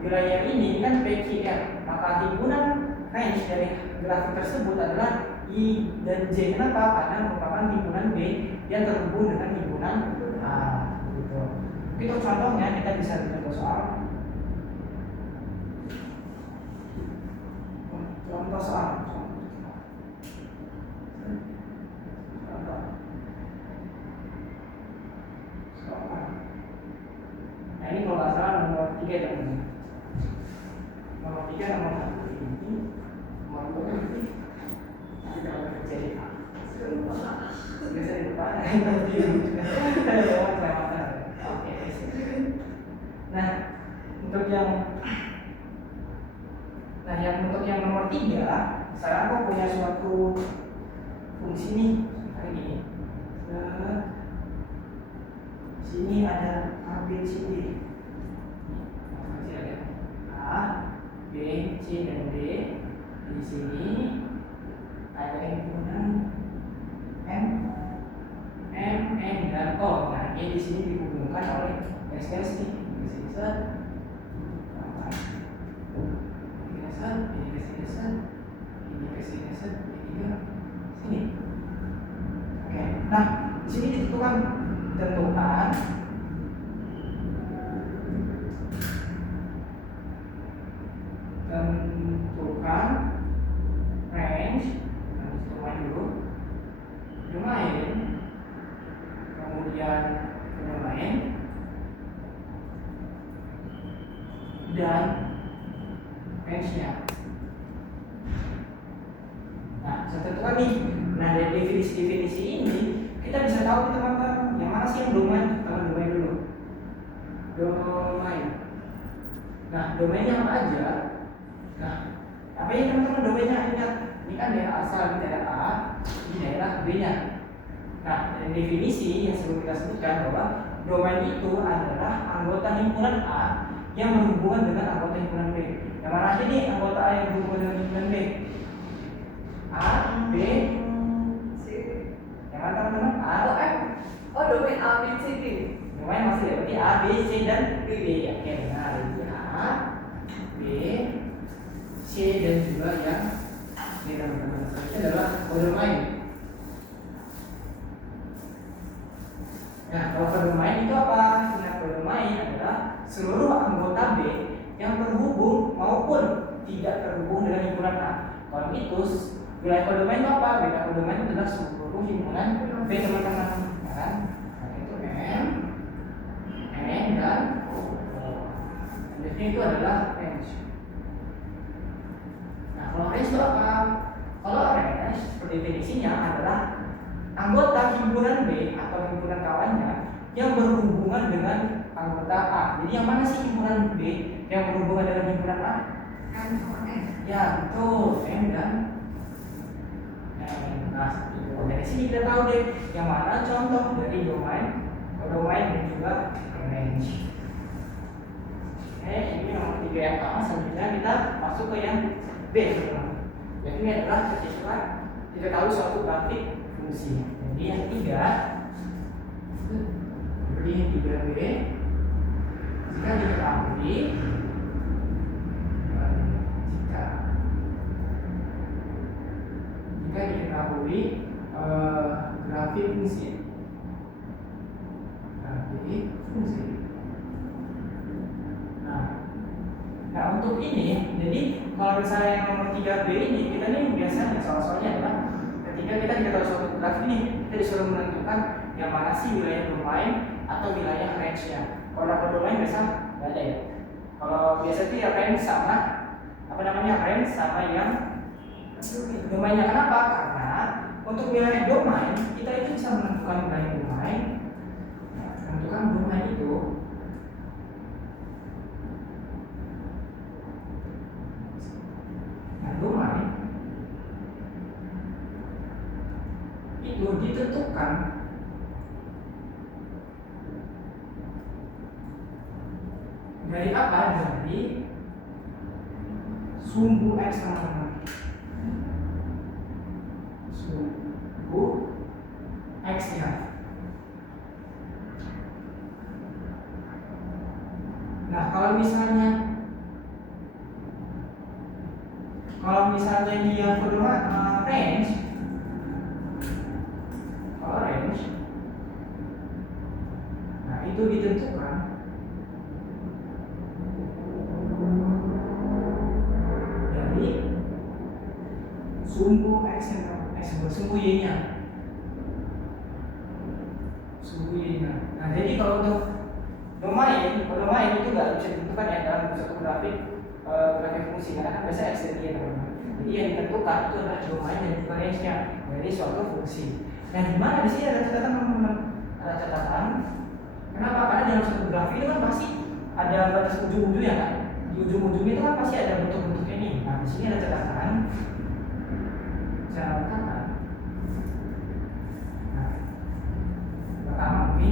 wilayah ini kan PQR, maka himpunan range dari grafik tersebut adalah I dan J. Kenapa? Karena merupakan himpunan B yang terhubung dengan himpunan A. Gitu. Itu contohnya kita bisa lihat soal. Contoh soal. Nah ini kalau nggak salah nomor 3 teman-teman. Nomor 3 nomor 1 ini nomor 2 ini tidak terjadi. Biasa di depan. Oke. Nah untuk yang nomor 3, sekarang aku punya suatu fungsi nih kayak gini. Sini ada A, B, C, D. Masih ada A, B, C, dan D. Di sini ada himpunan M, N, dan O. Nah, ini di sini dihubungkan oleh garis-garis nih. Ini sini. Oke. Nah, di sini ditentukan range. Nah, domain dulu. Domain. Kemudian domain dan range-nya. Nah, saya tentukan nih. Nah, dari definisi ini kita bisa tahu teman-teman yang mana sih yang domain. Kita domain dulu. Domain. Nah, domainnya apa aja? Nah, apa yang teman-teman domainnya ingat? Ini kan daerah asal, ini daerah A, ini daerah B-nya. Nah, dari definisi yang sebelum kita sebutkan bahwa domain itu adalah anggota himpunan A yang berhubungan dengan anggota himpunan B. Yang mana aja nih anggota A yang berhubungan dengan himpunan B? A, B, C. Yang mana teman-teman? A, M. Oh, domain A, B, C, D. domain masih ya, berarti A, B, C, dan D. Ya, oke, benar. Jadi A, B, C, dan juga yang D teman-teman. Selanjutnya adalah domain. Nah, kalau domain itu apa? Nah, domain adalah seluruh anggota B yang terhubung maupun tidak terhubung dengan himpunan A. Kalau itu wilayah kodomain itu apa? Wilayah kodomain itu adalah seluruh himpunan B teman-teman. Nah, itu M, N, dan O. Jadi itu adalah range. Nah, kalau range itu apa? Kalau range seperti definisinya adalah anggota himpunan B atau himpunan kawannya yang berhubungan dengan anggota A. Jadi yang mana sih himpunan B yang berhubungan dengan himpunan A? M sama N. Ya, betul. M dan N. Nah, dari sini kita tahu deh yang mana contoh dari domain, domain dan juga range. Oke, ini nomor 3 yang pertama. Selanjutnya kita masuk ke yang B. Jadi ini adalah ketika kita tahu suatu grafik fungsi. Jadi yang ketiga, jadi yang 3B, jika diketahui jika diketahui grafik fungsi, grafik fungsi. Nah untuk ini, jadi kalau misalnya yang nomor 3B ini, kita nih biasanya soal-soalnya adalah ketika kita diketahui suatu grafik ini, kita disuruh menentukan yang mana sih wilayah domain atau wilayah range-nya. Kalau dapat domain biasa nggak ada ya. Kalau biasa itu ya range sama range sama yang domainnya. Kenapa? Karena untuk wilayah domain kita itu bisa menentukan wilayah domain, menentukan domain itu. Domain itu ditentukan dari apa? Dari sumbu X teman-teman, sumbu X nya. Nah kalau misalnya dia kedua range, kalau range, nah itu ditentukan dari sumbu X sumbu Y-nya, Nah jadi kalau untuk domain itu nggak bisa ditentukan ya dalam satu grafik fungsi, karena kan biasa X dan Y teman-teman. Jadi yang ditentukan itu adalah domain dan juga range-nya dari suatu fungsi. Nah di mana di sini ada catatan teman-teman? Ada catatan. Kenapa? Karena dalam suatu grafik itu kan pasti ada batas ujung-ujungnya kan. Di ujung-ujungnya itu kan pasti ada bentuk-bentuknya nih. Nah di sini ada catatan. Nah, pertama ini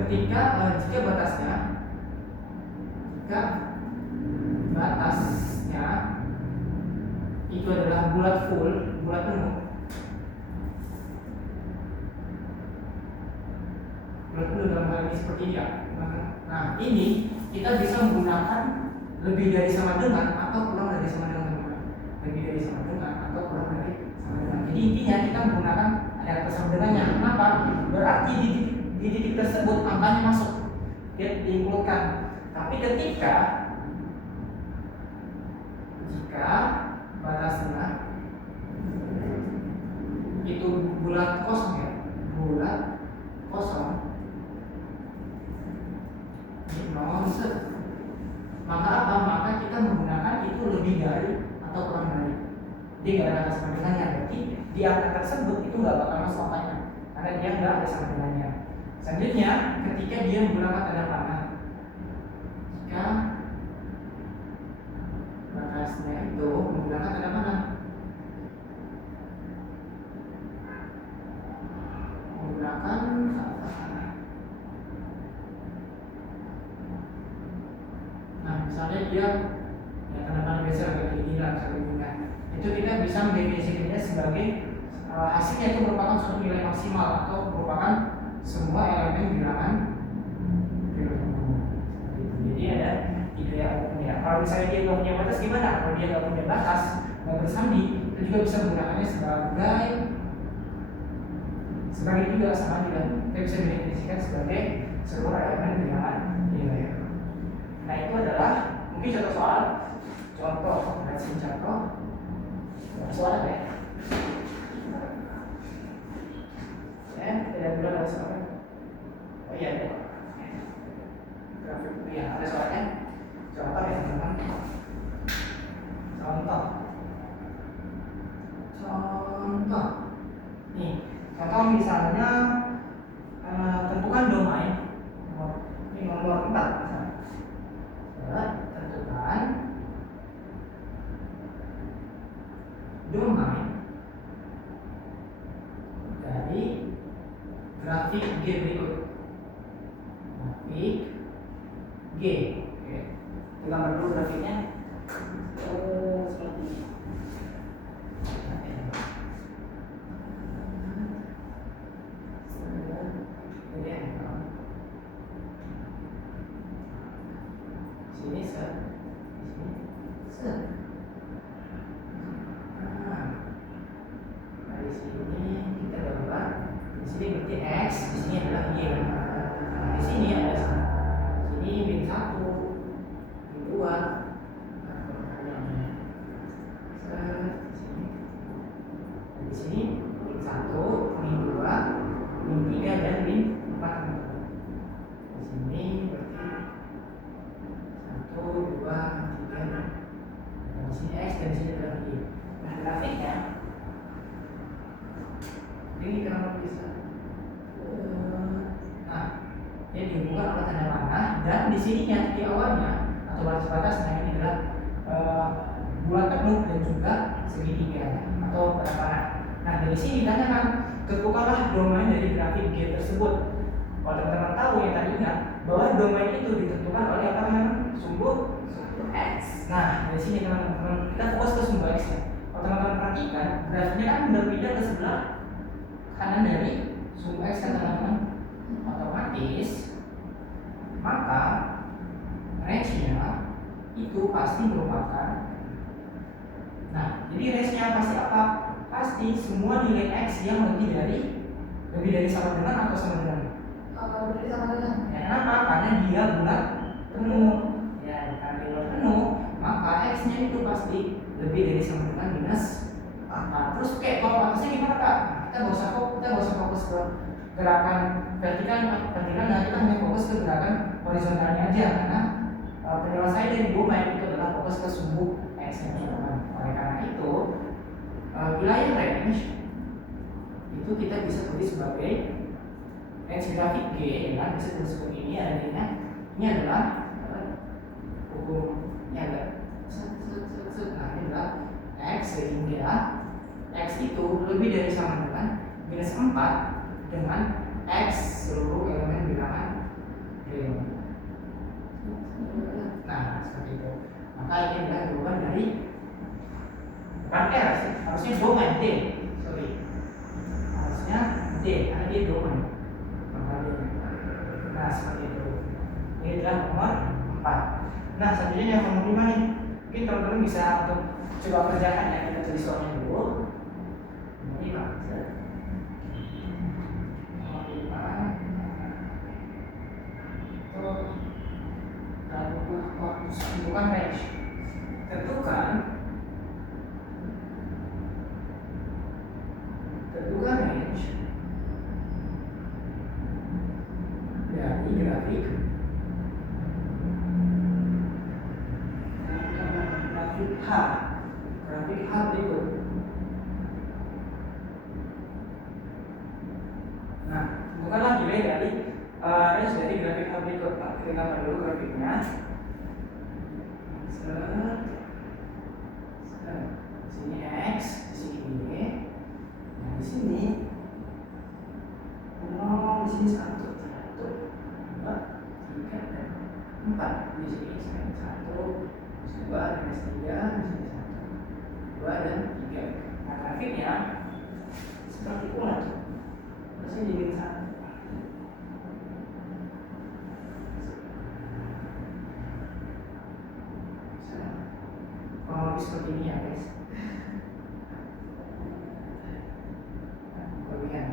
ketika jika batasnya itu adalah bulat penuh dalam hal ini seperti ini ya. Nah ini kita bisa menggunakan lebih dari sama dengan atau kurang dari sama dengan, lebih dari sama dengan atau kurang dari sama dengan. Jadi intinya kita menggunakan ada kata sama dengannya. Kenapa? Berarti di titik tersebut angkanya masuk, dia diinputkan. Tapi jika batasnya itu bulat kosong, maka apa? Maka kita menggunakan itu lebih dari atau kurang dari. Dia nggak ada kata sama dengannya, berarti di angka tersebut itu nggak bakal masuk angkanya, karena dia nggak ada sama dengannya. Selanjutnya, ketika dia menggunakan tanda panah, jika batasnya itu menggunakan tanda panah, nah misalnya dia ya tanda panah biasa agak gila, itu kita bisa mendefinisikannya sebagai hasilnya itu merupakan suatu nilai maksimal atau merupakan semua elemen bilangan. Jadi ada tiga yang umumnya. Kalau misalnya dia nggak punya batas gimana? Kalau dia nggak punya batas, nggak bersandi, itu juga bisa menggunakannya sebagai juga sama juga. Kita bisa mendefinisikan sebagai seluruh elemen bilangan nilai. Nah itu adalah mungkin contoh soal ya. Tidak bulan ada soalnya. Oh iya deh. Grafik ya ada soalnya. Contoh ya teman-teman. Contoh. Nih, contoh misalnya tentukan domain. Ini nomor 4 misalnya. grafik G berikut. Grafik G. Oke. Kita gambar dulu grafiknya. Seperti ini. Sini set. Di sini set. Nah, di sini kita gambar. Di sini berarti X, di sini adalah Y. Nah, di sini ada sini min 1, min 2. Di sini min 1, min 2, min 3 dan min 4. Di sini berarti 1, 2, 3. Nah, di sini X dan di sini adalah Y. Nah, grafiknya ini kenapa bisa? Nah, dia dihubungkan oleh tanda panah dan di sininya titik awalnya atau batas batasnya ini adalah bulat penuh dan juga segitiga atau tanda panah. Nah, dari sini ditanyakan tentukanlah domain dari grafik G tersebut. Kalau teman-teman tahu yang tadi ingat bahwa domain itu ditentukan oleh apa namanya sumbu X. Nah, dari sini teman-teman kita fokus ke sumbu X ya. Kalau teman-teman perhatikan grafiknya kan berpindah ke sebelah kanan dari sumbu X kan teman-teman, otomatis maka range-nya itu pasti merupakan, nah jadi range-nya pasti apa? Pasti semua nilai X yang lebih dari sama dengan atau sama dengan. Berarti sama dengan. Ya, kenapa? Karena dia bulat penuh. Ya, karena dia bulat penuh, maka X-nya itu pasti lebih dari sama dengan minus 4. Terus kalau atasnya gimana Kak? Kita nggak usah fokus ke gerakan vertikal, nah kita hanya fokus ke gerakan horizontalnya aja karena penyelesaian dari domain itu adalah fokus ke sumbu X nya teman. Oleh karena itu wilayah range itu kita bisa tulis sebagai range grafik G, ya kan? Bisa tulis seperti ini adanya. Ini adalah hukum, ini ada nah ini adalah X sehingga X itu lebih dari sama dengan minus 4 dengan X seluruh elemen bilangan real. Nah, seperti itu. Maka ini adalah jawaban dari bukan R sih, harusnya domain D. Sorry, harusnya D karena dia domain. Nah, seperti itu. Ini adalah nomor 4. Nah, selanjutnya yang nomor 5 nih. Mungkin teman-teman bisa untuk coba kerjakan ya, kita tulis soalnya dulu. Nomor 5. Tentukan range. Tentukan range dari grafik H. Grafik H berikut. Nah, tentukanlah nilai dari range dari grafik H berikut. Nah, kita gambar dulu grafiknya. Sini X, di sini Y. Nah, di sini 0, di sini 1, 2, 3, dan 4. Di sini 1, 2, dan 3, di sini 1, 2, dan 3. Nah, grafiknya seperti ulat. Terusnya di min 1. Kalau seperti ini ya guys. Kelebihan.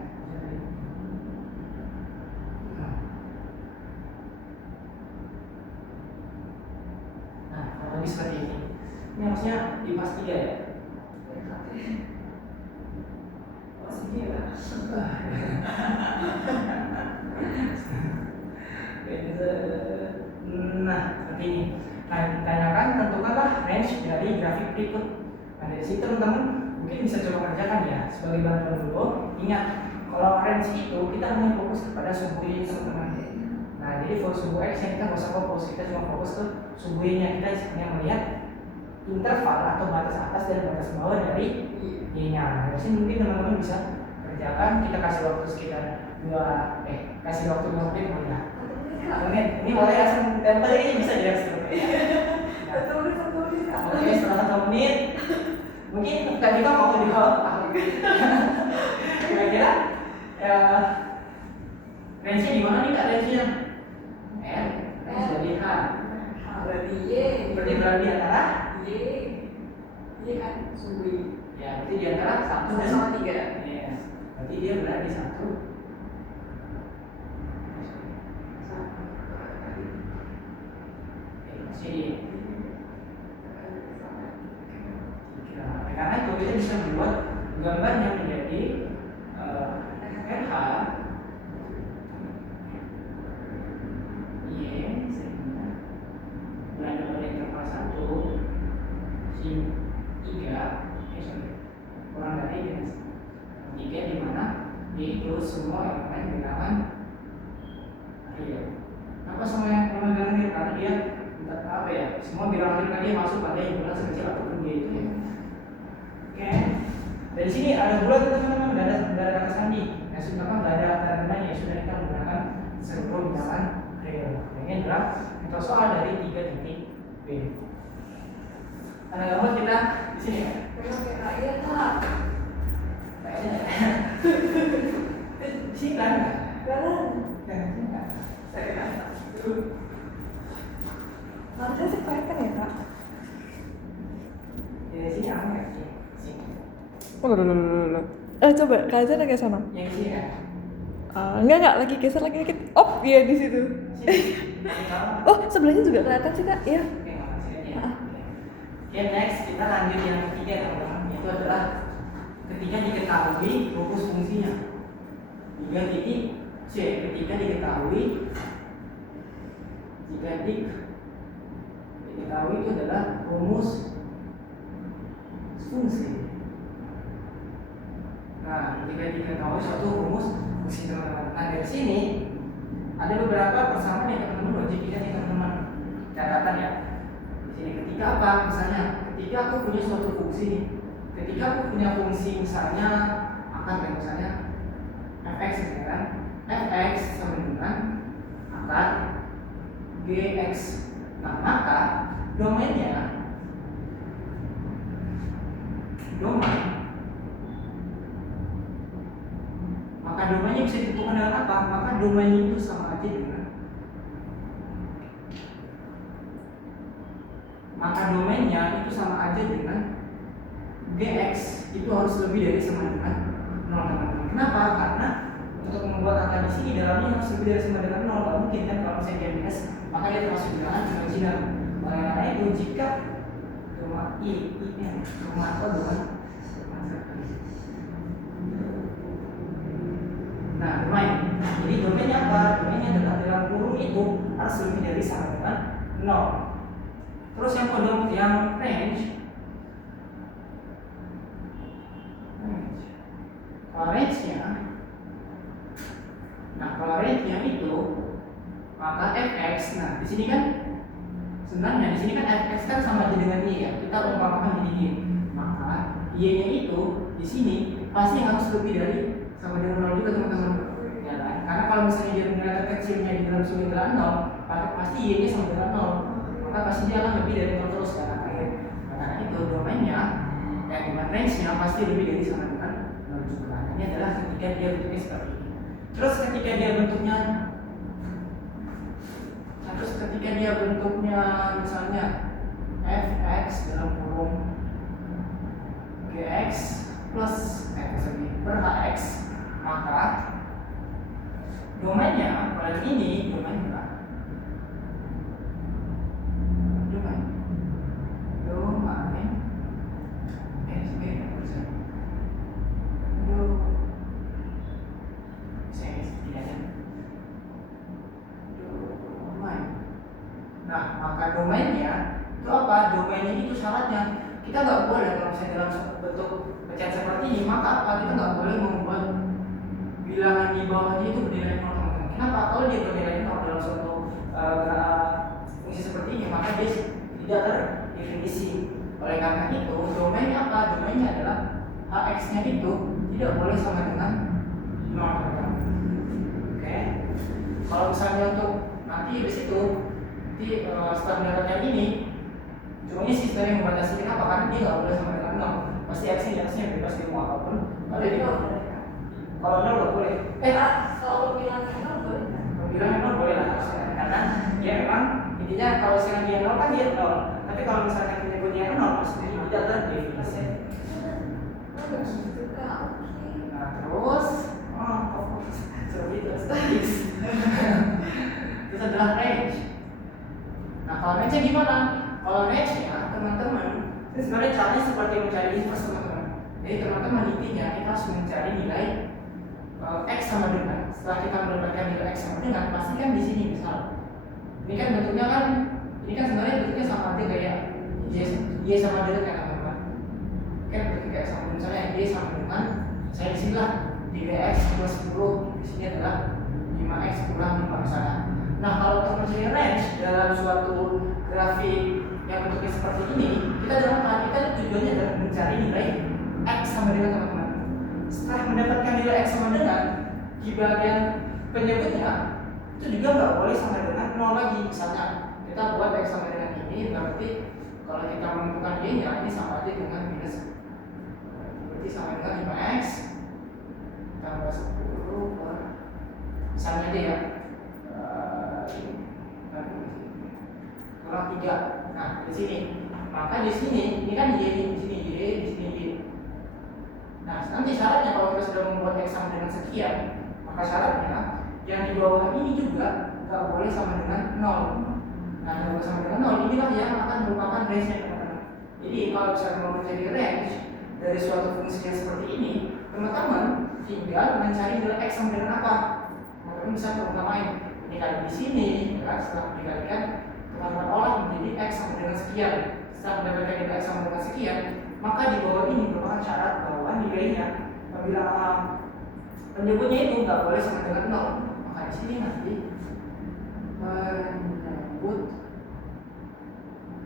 Nah, kalau seperti ini. Ini harusnya di pas 3 ya. Pas 3 Nah, seperti ini. Nah, ditanyakan tentukanlah range dari grafik berikut. Nah, dari situ teman-teman mungkin bisa coba kerjakan ya sebagai bantuan dulu. Ingat, kalau range itu kita hanya fokus kepada sumbu Y teman-teman. Nah, jadi sumbu X yang kita nggak usah fokus, kita cuma fokus ke sumbu Y-nya. Kita hanya melihat interval atau batas atas dan batas bawah dari Y-nya. Nah, dari sini mungkin teman-teman bisa kerjakan. Kita kasih waktu sekitar kasih waktu 2 menit boleh ya? 1 menit Kak. 1 menit. Ini boleh langsung tempel ini bisa jadi langsung. Nah, 1 menit Kak. oke, setelah 1 menit mungkin Kak Dika mau dijawab kira-kira ya, range-nya di mana nih Kak range-nya? Range dari H. Berarti Y. Berarti berada di antara? Y. Y kan sumbi. Ya, berarti di antara 1 dan 1 sama 3. Yes. Berarti dia berada di 1. Masih di 3. Karena itu kita bisa membuat gambar yang menjadi RH Y sehingga berada pada interval 1 sin 3 kurang dari minus 3 di mana yaitu semua elemen bilangan real. Apa semua yang elemen bilangan real? Karena dia apa ya? Semua bilangan real dia masuk pada yang bulan sekecil apapun dia itu ya. Oke. Dari sini ada bulat teman-teman, nggak ada kata sandi. Ya sudah kan nggak ada tanda-tandanya, sudah kita menggunakan sebuah bilangan real. Ini adalah contoh soal dari 3 titik B. Karena gambar kita di sini ya. Memang kayak rakyat Kak. Kayaknya di sini kan? Jalan. Sini kan? Saya rasa. Harusnya sih kan ya Kak. Di sini apa ya? Sini. Oh, loh. Coba kalian agak sana. Yang di sini kan? Enggak, lagi geser lagi dikit. Oh, iya di situ. Sini. Oh, sebelahnya juga kelihatan sih Kak. Iya. Oke, makasih aja. Oke, next kita lanjut yang ketiga teman-teman. Itu adalah ketika diketahui rumus fungsinya. 3 titik C. Ketika diketahui itu adalah rumus fungsi. Nah, ketika diketahui suatu rumus fungsi teman-teman. Nah, dari sini ada beberapa persamaan yang teman-teman wajib ingat nih teman-teman. Catatan ya. Di sini ketika apa? Misalnya, ketika aku punya suatu fungsi, ketika aku punya fungsi misalnya akar misalnya fx ya kan, fx sama dengan akar gx. Nah, maka domain maka domainnya bisa ditentukan dengan apa? Maka domain itu sama aja dengan gx itu harus lebih dari sama dengan 0 teman-teman. Kenapa? Karena untuk membuat angka di sini dalamnya harus lebih dari sama dengan 0. Gak mungkin kan kalau misalnya dia minus, maka dia termasuk bilangan imajiner. Oleh karena itu jika domain. Jadi domainnya apa? Domainnya adalah dalam kurung itu harus lebih dari sama dengan 0. Terus yang kodom yang range. Kalau range-nya itu maka fx. Nah, di sini kan sebenarnya di sini kan fx kan sama aja dengan y ya. Kita umpamakan jadi y. Maka y-nya itu di sini pasti harus lebih dari sama dengan 0 juga teman-teman. Ya kan? Karena kalau misalnya dia nilai terkecilnya di dalam sumber adalah 0, maka pasti y-nya sama dengan 0. Maka pasti dia akan lebih dari 0 terus kan. Karena itu domainnya yang dengan range-nya pasti lebih dari sama dengan 0 juga. Ini adalah ketika dia bentuknya seperti ini. Terus ketika dia bentuknya misalnya fx dalam kurung gx plus per hx, maka domainnya pada ini domain Nah, maka domainnya itu apa? Domainnya itu syaratnya kita nggak boleh kalau misalnya dalam bentuk pecahan seperti ini, maka apa? Kita nggak boleh membuat bilangan di bawahnya itu bernilai 0 teman-teman. Kenapa? Kalau dia bernilai 0 dalam suatu fungsi seperti ini, maka dia tidak terdefinisi. Oleh karena itu, domainnya apa? Domainnya adalah hx-nya itu tidak boleh sama dengan 0 teman-teman. Kalau misalnya untuk nanti di situ standarnya ini cuma ini sistem yang membatasi. Kenapa? Karena dia nggak boleh sama dengan 0. Pasti x-nya bebas di mau apapun. Kalau 0 nggak boleh. Kalau bilang 0 boleh kan? Kalau bilang 0 boleh lah, karena dia memang intinya kalau misalnya dia 0 kan dia 0. Tapi kalau misalnya penyebutnya 0 pasti tidak terdefinisi. Begitu kak, oke. Nah terus, terus adalah range. Nah kalau range gimana? Kalau range ya teman-teman, ini sebenarnya caranya seperti mencari inverse teman-teman. Jadi teman-teman intinya kita harus mencari nilai x sama dengan. Setelah kita mendapatkan nilai x sama dengan, pastikan di sini misal. Ini kan bentuknya kan, ini kan sebenarnya bentuknya sama aja kayak y sama dengan kan teman-teman. Kan bentuknya kayak sama, misalnya y sama dengan, saya di sini lah 3x plus 10, di sini adalah 5x kurang 5 misalnya. Nah kalau untuk mencari range dalam suatu grafik yang bentuknya seperti ini, kita tujuannya adalah mencari nilai x sama dengan teman-teman. Setelah mendapatkan nilai x sama dengan, di bagian penyebutnya itu juga nggak boleh sama dengan 0 lagi. Misalnya kita buat x sama dengan ini, berarti kalau kita menentukan y nya ini sama aja dengan minus, berarti sama dengan 5x tambah 10 per misalnya aja ya kurang 3. Nah di sini, maka di sini ini kan y, di sini y, di sini y. Nah nanti syaratnya kalau kita sudah membuat x sama dengan sekian, maka syaratnya yang di bawah ini juga nggak boleh sama dengan 0. Nah yang boleh sama dengan 0 inilah yang akan merupakan range-nya teman-teman. Jadi kalau misalnya mau mencari range dari suatu fungsi yang seperti ini, teman-teman tinggal mencari nilai x sama dengan apa. Teman-teman bisa menamain ini kali di sini, ya, setelah dikalikan teman-teman olah menjadi x sama dengan sekian. Setelah mendapatkan nilai x sama dengan sekian, maka di bawah ini merupakan syarat bahwa nilainya apabila penyebutnya itu nggak boleh sama dengan 0. Maka di sini nanti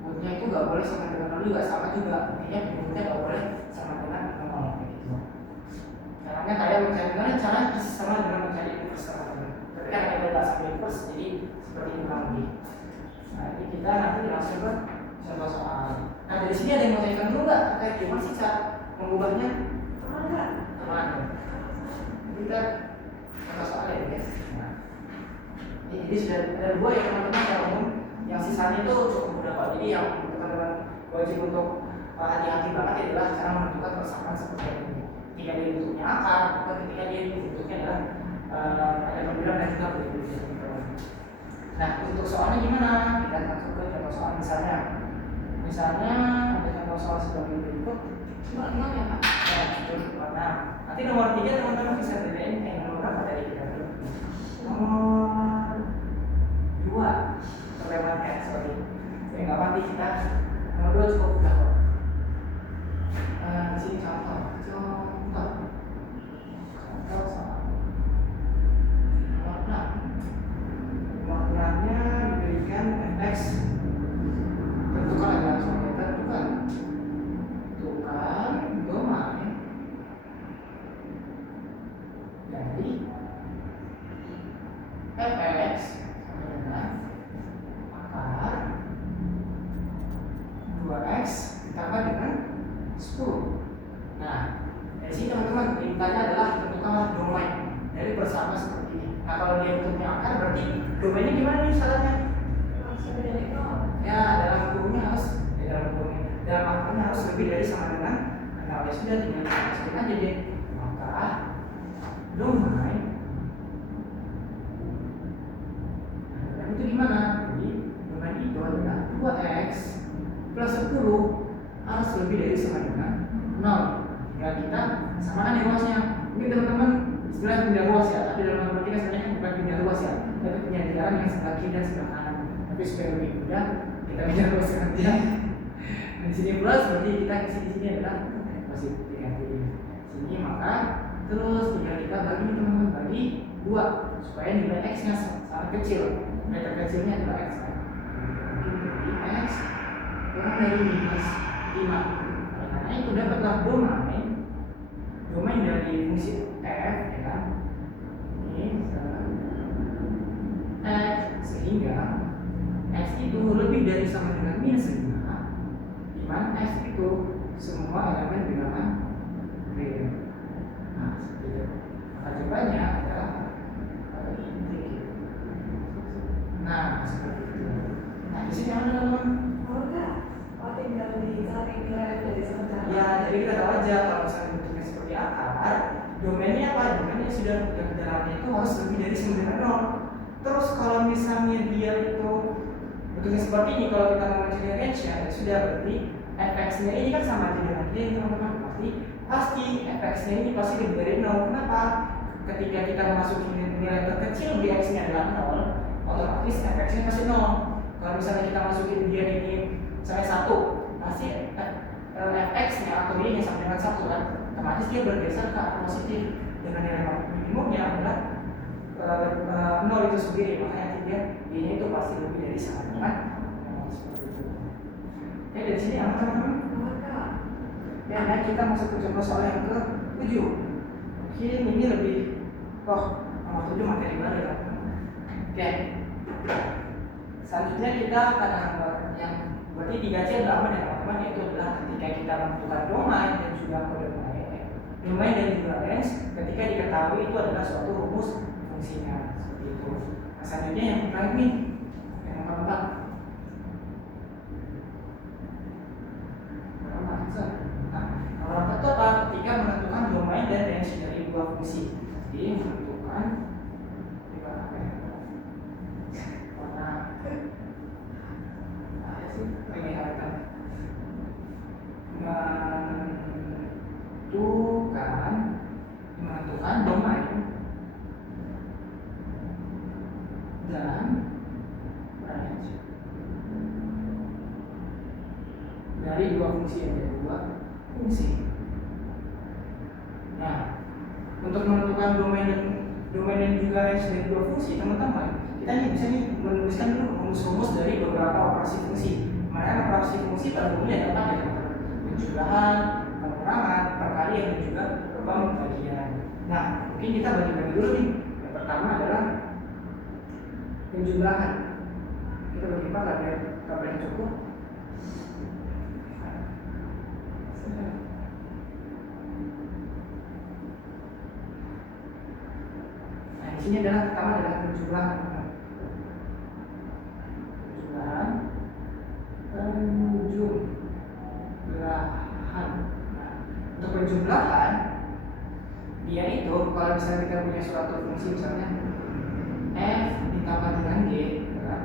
penyebutnya itu nggak boleh sama dengan 0 juga, sama juga. Artinya penyebutnya nggak boleh sama dengan 0. Gitu. Caranya kayak mencari cara sama dengan mencari inverse teman-teman. Tapi kan kita nggak sampai inverse, jadi seperti ini kurang lebih. Nah ini kita nanti langsung ke contoh soal. Nah dari sini ada yang mau tanyakan dulu nggak? Kayak gimana sih cara mengubahnya? Aman. Kita contoh soal ya guys. Nah, jadi sudah ada 2 ya teman-teman yang umum. Yang sisanya itu cukup mudah kok. Jadi yang teman-teman wajib untuk hati-hati banget adalah cara menentukan persamaan seperti ini. Ketika dia bentuknya akar, atau ketika dia bentuknya adalah ada pembilang dan juga berikutnya. Nah untuk soalnya gimana? Kita langsung ke contoh soal misalnya. Misalnya ada contoh soal sebagai berikut. Nomor 6 ya Pak? Ya, betul. Nah, nanti nomor 3 teman-teman bisa bedain nomor berapa dari kita dulu? Nomor 2 terlewatnya, sorry. Ya nggak apa-apa kita nomor 2 cukup udah kok. Di sini contoh soal nomor 6. Nomor 6-nya diberikan fx. Tentukan aja langsung ya, tentukan domain dari fx sama dengan akar 2x ditambah dengan 10. Nah dari sini teman-teman perintahnya adalah tentukanlah domain dari persamaan seperti ini. Nah kalau dia bentuknya akar berarti domainnya gimana nih syaratnya? Ya dalam hukumnya harus dalam akarnya harus lebih dari sama dengan, nah oleh sudah tinggal masukin aja deh. Maka domain itu gimana? Jadi domain itu adalah 2x plus 10 harus lebih dari sama dengan 0. Tinggal kita samakan ya ruasnya. Mungkin teman-teman istilahnya pindah ruas ya, tapi dalam matematika sebenarnya bukan pindah ruas ya, tapi penyandaran yang sebelah kiri dan sebelah kanan. Tapi supaya lebih mudah kita pindah ruas nanti. Di sini plus berarti kita isi di sini adalah positif negatif. Sini maka terus tinggal kita bagi teman-teman bagi 2 supaya nilai x-nya sangat kecil. Nilai terkecilnya adalah x. Jadi x kurang dari minus 5. Karena itu dapatlah domain dari fungsi f ya kan. Ini sama dengan minus 5, di mana F itu semua elemen bilangan real. Nah, seperti itu. Maka jawabannya adalah ini. Nah, seperti itu. Nah, di sini ada teman-teman. Oh, tinggal dicari nilai dari sementara. Ya, jadi kita tahu aja kalau misalnya bentuknya seperti akar, domainnya apa? Domainnya sudah jaraknya itu harus lebih dari 9,0. Terus kalau misalnya dia itu bentuknya seperti ini, kalau kita mau mencari range-nya, ya sudah berarti fx-nya ini kan sama aja dengan dia, teman-teman. Pasti fx-nya ini pasti lebih dari 0. Kenapa? Ketika kita masukin nilai terkecil di x-nya adalah 0, otomatis fx-nya pasti 0. Kalau misalnya kita masukin dia ini sampai 1, pasti fx-nya atau y-nya sama dengan 1 kan, otomatis dia bergeser ke arah positif dengan nilai minimumnya adalah 0 itu sendiri. Makanya dia y-nya itu pasti lebih dari sama dengan seperti itu. Oke, dari sini aman teman-teman. Ya, nah kita masuk ke contoh soal yang ke-7. Mungkin ini lebih nomor 7 materi baru ya. Oke. Selanjutnya kita akan yang berarti 3C adalah aman ya teman-teman, yaitu adalah ketika kita menentukan domain dan juga kode domain dan juga range ketika diketahui itu adalah suatu rumus fungsinya seperti itu. Nah, selanjutnya yang terakhir nih, yang nomor 4. Nomor 4 itu apa? Ketika menentukan domain dan range dari dua fungsi. Jadi menentukan menentukan domain dan range dari dua fungsi yang ada dua fungsi. Nah, untuk menentukan domain dan juga range dari dua fungsi, teman-teman, kita ini bisa nih menuliskan dulu rumus-rumus dari beberapa operasi fungsi. Mana operasi fungsi pada umumnya dapat ya teman-teman, penjumlahan, pengurangan, perkalian dan juga pembagian. Nah, mungkin kita bagi-bagi dulu nih. Yang pertama adalah penjumlahan. Kita bagi 4 agar tabel yang cukup. Nah, di sini adalah pertama adalah penjumlahan. Untuk penjumlahan dia itu kalau misalnya kita punya suatu fungsi misalnya f ditambah dengan g kan,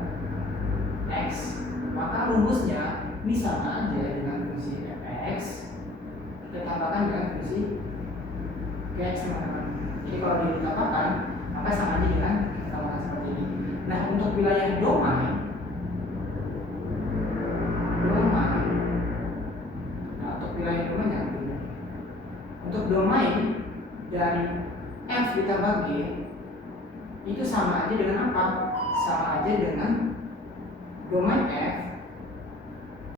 x, maka rumusnya ini sama aja dengan fungsi fx kita tambahkan dengan fungsi gx teman-teman. Jadi kalau ditambahkan maka sama aja dengan tambahkan seperti ini. Nah, untuk wilayah domain untuk domain dari f ditambah g itu sama aja dengan apa? Sama aja dengan domain f